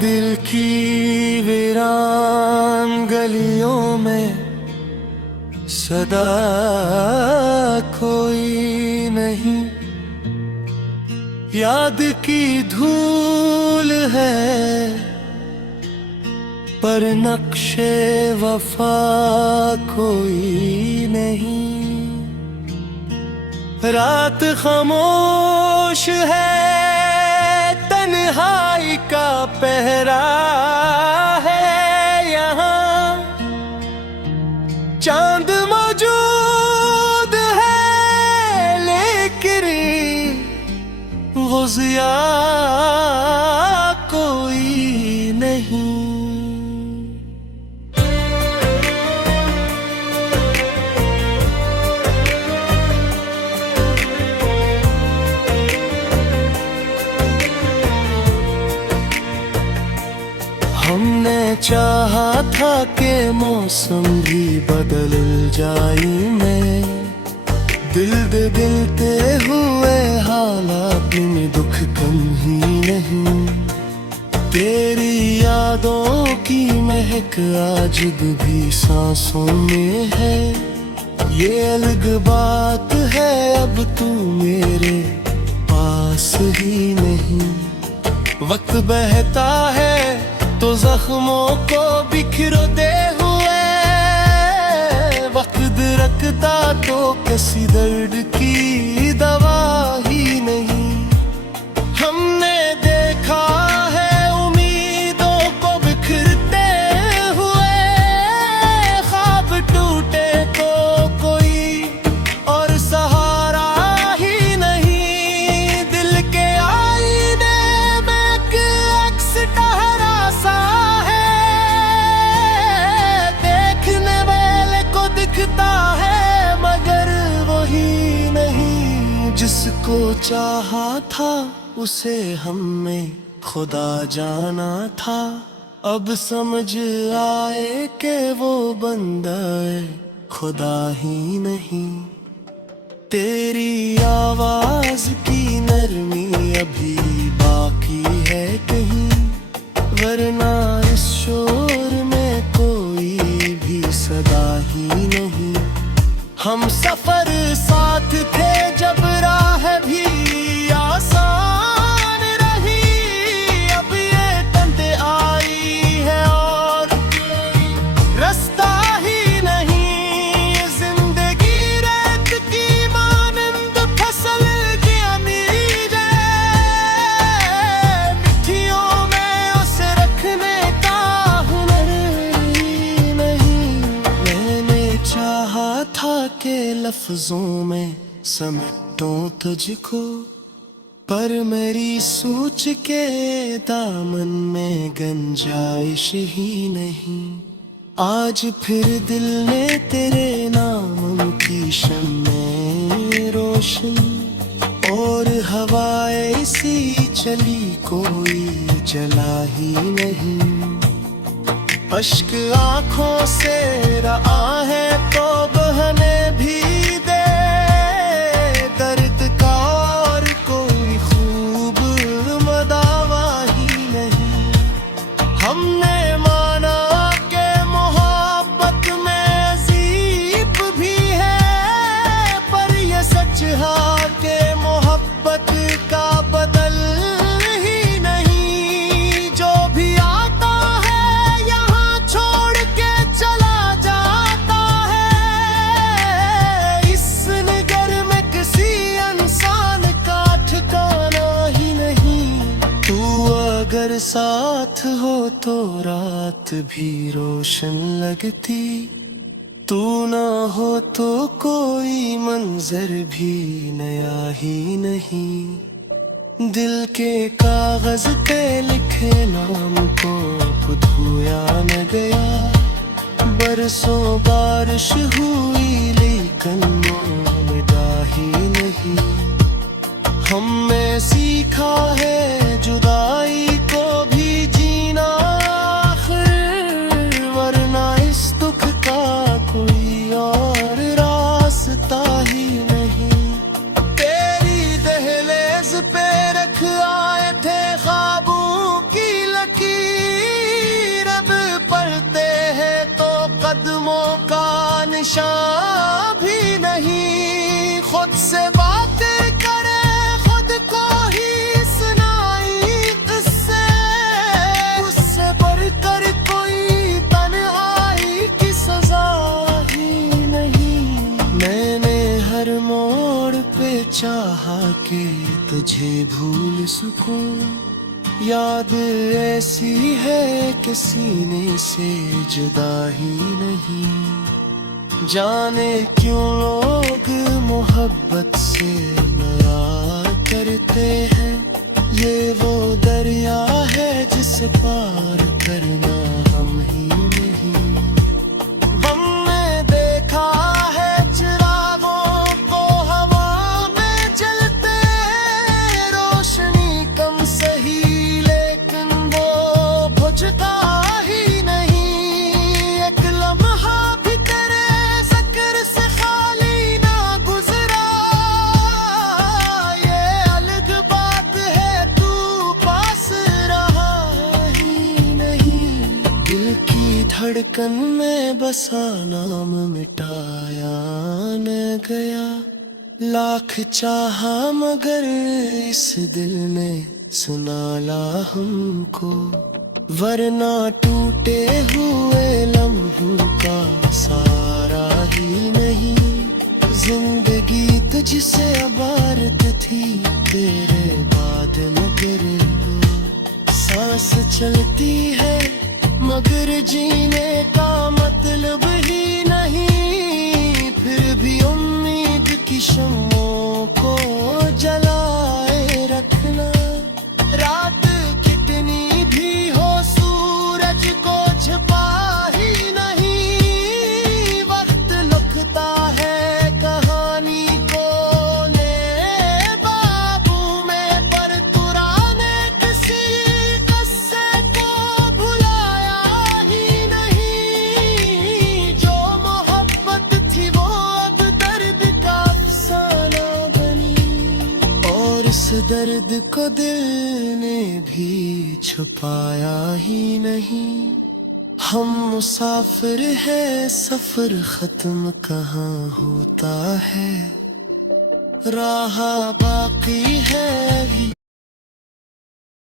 दिल की वीरान गलियों में सदा कोई नहीं, याद की धूल है पर नक्शे वफा कोई नहीं। रात खामोश है, तन्हाई का पहरा है यहाँ, चांद मौजूद है लेकिन वो ज़िया कोई नहीं। हमने चाहा था कि मौसम भी बदल जाए, मैं दिल दे दिलते हुए हालात में दुख कम ही नहीं। तेरी यादों की महक आज भी सांसों में है, ये अलग बात है अब तू मेरे पास ही नहीं। वक्त बहता है तो जख्मों को बिखरो दे हुए, वक्त रखता तो किसी दर्द की दवा ही नहीं। हमने देखा है उम्मीदों को बिखरते हुए, ख्वाब टूटे तो कोई और सहारा ही नहीं। दिल के आईने में एक अक्स टहरा सा है, देखने वाले को दिखता है मगर वही नहीं। जिसको चाहा था उसे हमने खुदा जाना था, अब समझ आए कि वो बंदा खुदा ही नहीं। तेरी आवाज की नरमी अभी बाकी है कहीं, वरना इस शोर में कोई भी सदा ही नहीं। हम सफर साथ थे जब राह भी आसान रही, अब ये तंते आई है और रास्ता ही नहीं। जिंदगी रेत की मानंद फसल की अमीर है, मिट्टियों में उसे रखने का हुनर ही नहीं। मैंने चाहा था के लफ्जों में समेटूं तुझको, पर मेरी सोच के दामन में गुंजाइश ही नहीं। आज फिर दिल ने तेरे नाम की शम्में रोशन और हवाएं सी चली, कोई जला ही नहीं। अश्क आंखों से रहा है तो बहने भी दे, दर्द का और कोई खूब मदावा ही नहीं। हमने माना कि मोहब्बत में अजीब भी है, पर ये सच है कि मोहब्बत का बदल ही नहीं। जो भी आता है अगर साथ हो तो रात भी रोशन लगती, तू ना हो तो कोई मंजर भी नया ही नहीं। दिल के कागज पे लिखे नाम को अब धोया न गया, बरसों बारिश हुई लेकिन मिटा ही नहीं। हमने सीखा है जुदाई को भी जीना आखिर, वरना इस दुख का कोई और रास्ता ही नहीं। तेरी दहलीज पे रख आए थे ख्वाबों की लकीर, निशान भी नहीं। खुद से बातें करे, खुद को ही सुनाई किस्से, उससे बढ़कर कोई तन्हाई की सजा ही नहीं। मैंने हर मोड़ पे चाहा कि तुझे भूल सकूं, याद ऐसी है कि सीने से जुदा ही नहीं। जाने क्यों लोग मोहब्बत से प्यार करते हैं, ये वो दरिया है जिसे पार करना हम ही नहीं। हमने देखा है चिरागों को हवा में जलते, रोशनी कम सही लेकिन वो बुझता ही नहीं। एक लम्हा भी तेरे ज़िक्र से खाली ना गुजरा, ये अलग बात है तू पास रहा ही नहीं। दिल की धड़कन में बसा नाम मिटाया न गया, लाख चाहा मगर इस दिल ने सुना ला हमको। वरना टूटे हुए लम्हों का सारा ही नहीं। जिंदगी तुझसे अबारत थी, तेरे बाद मगर वो सांस चलती है, मगर जीने का मतलब ही नहीं। फिर भी उम्मीद की शम्मों को जलाए रखना। रात कितनी भी हो सूरज को छिपा ही नहीं। वक्त लुकता है कहानी को ले बाबू में, पर तुराने किसी किस्से को भुलाया ही नहीं। जो मोहब्बत थी वो अब दर्द का अफसाना बनी, और इस दर्द को दिल ने भी छुपाया ही नहीं। हम मुसाफिर हैं, सफर खत्म कहाँ होता है, राह बाकी है।